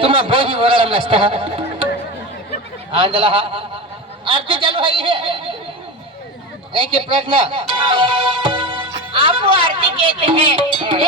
तुम्हा बोधी वरळा नसता हा आंधला हा आरती चालू है है के प्रश्न आपको आरती कहते हैं।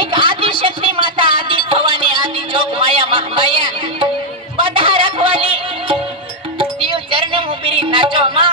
एक आदि शक्ति माता, आदि भवानी, आदि जोग माया महामाया बधा रखवाली तीव चरण उभी नाचो માં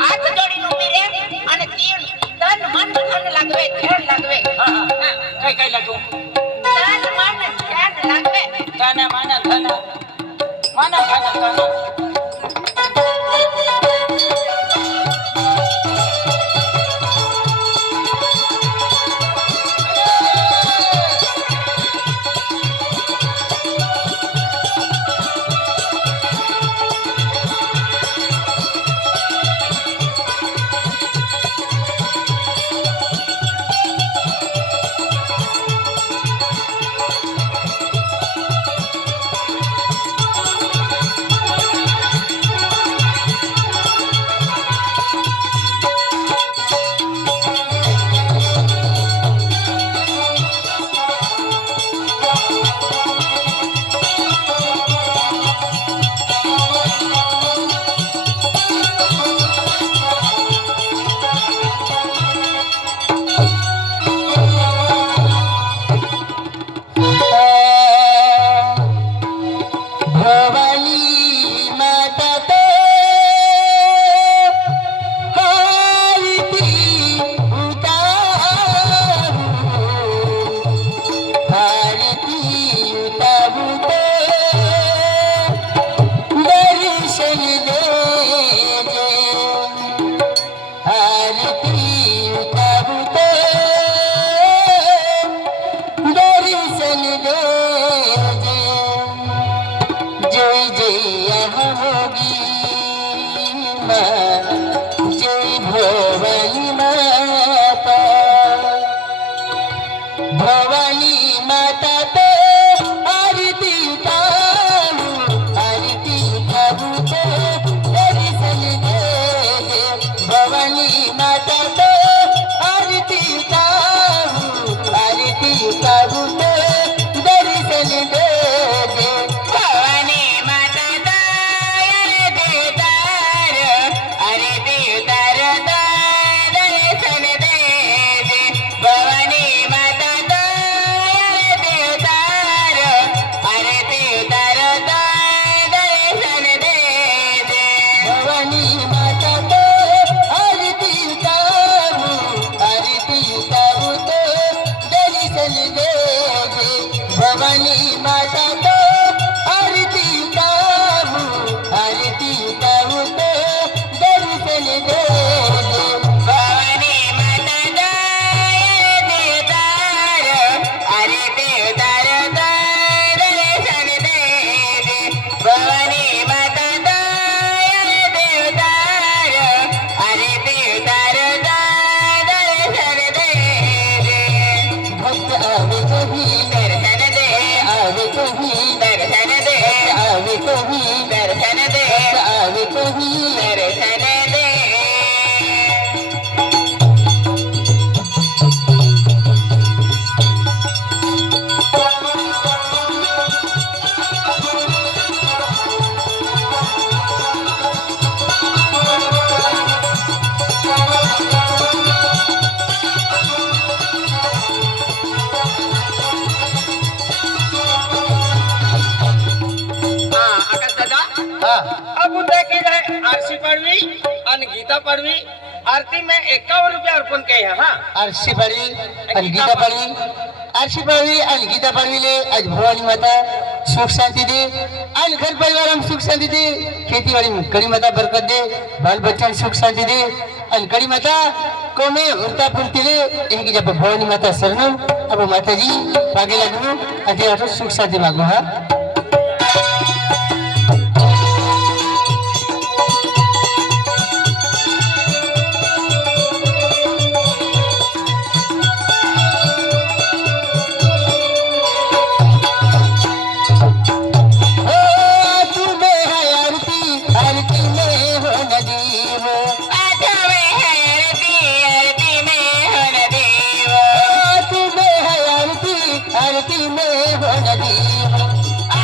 હાથ જોડીને ઉભી રે અને तीव તન મન ધન લાગવે ધ્યાન લાગવે કઈ કઈ લાગુ તન મન ધ્યાન લાગવે તને માના ધન માના ધન તન गीता पढ़वी आरती में 51 रुपया अर्पण किया हाँ आरसी पढ़वी और गीता पढ़वी आरसी पढ़वी और गीता पढ़वी ले आज भवानी माता सुख शांति दे आज घर परिवार में सुख शांति दे खेती बाड़ी में कड़ी माता बरकत दे बाल बच्चा सुख शांति दे और कड़ी माता को में उड़ता फूलती ले एक जब भवानी माता शरणम अब माता जी आगे लगू अजय सुख शांति मांगो हाँ आरती में हो नदी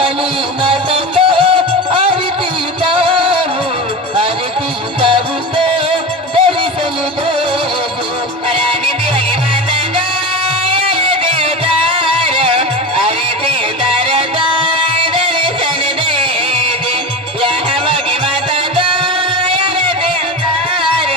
भवानी माता तो आरती उतारू तो दर्शन दे रानी दिवाली माता गाय देवतार अरे देवतार गाय दर्शन दे यहाँ मगी माता गाय देवतार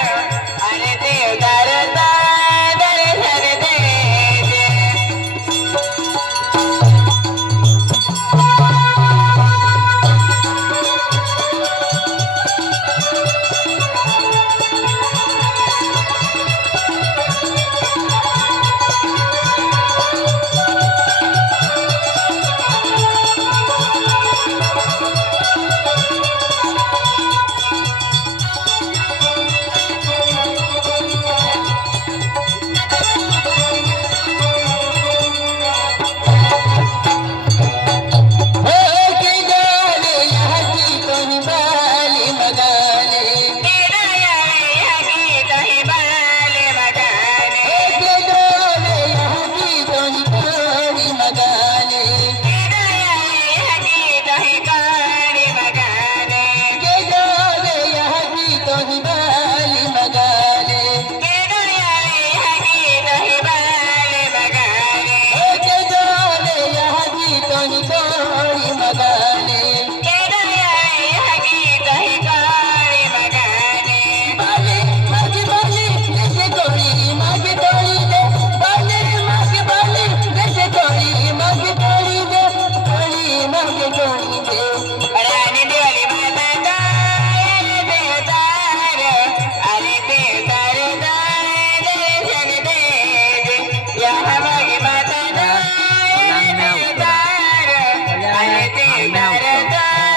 गाय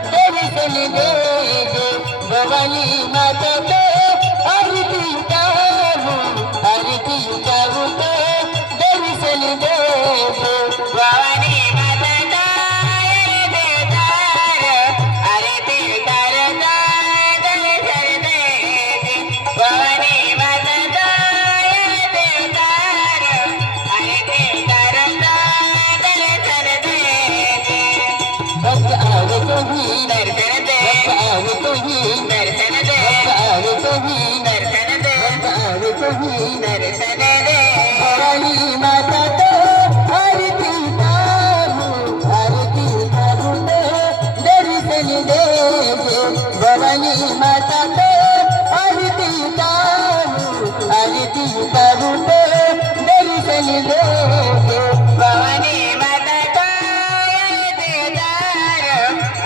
दर्शन दे भवानी माता तो आरती उतारू तो दर्शन दे भवानी माता गाय देवतार अरे देवतार गाय दर्शन दे भवानी माता गाय देवतार अरे देवतार गाय दर्शन दे भक्त आवे तो ही दर्शन दे आवे तो ही दर्शन दे आवे तो ही दर्शन दे आवे तो ही दर्शन दे भवानी माता तो आरती उतारू तो दर्शन दे भवानी माता तो आरती उतारू तो दर्शन दे भवानी माता गाय देवतार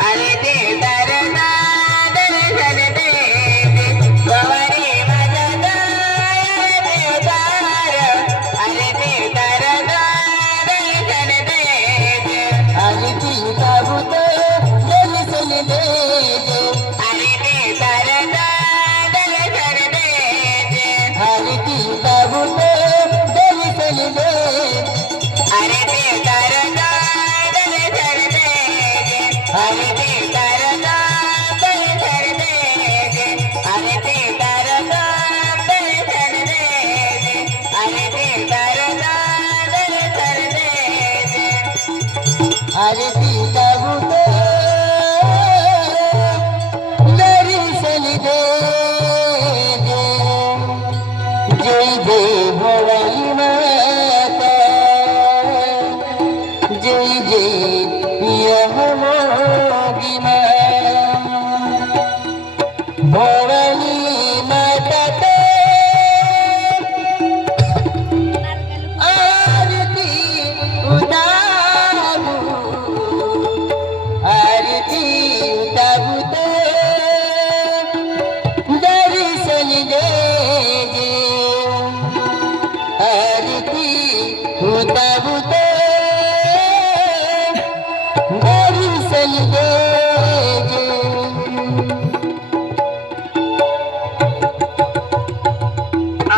अरे देवतार दर्शन दे भवानी माता गाय देवतार अरे देवतार दर्शन दे आरती उतारू तो दर्शन दे अरे देवतार दर्शन दे आरती उतारू तो दर्शन दे अरे देवतार दर्शन दे अरे देवतार दर्शन दे अरे देवतार दर्शन दे अरे देवतार दर्शन दे आरती उतारू तो दर्शन दे जय जय भवानी माता जय जय मोगी माँ भवानी माता तो आरती उतारू तो दर्शन दे आरती उतारू तो दर्शन दे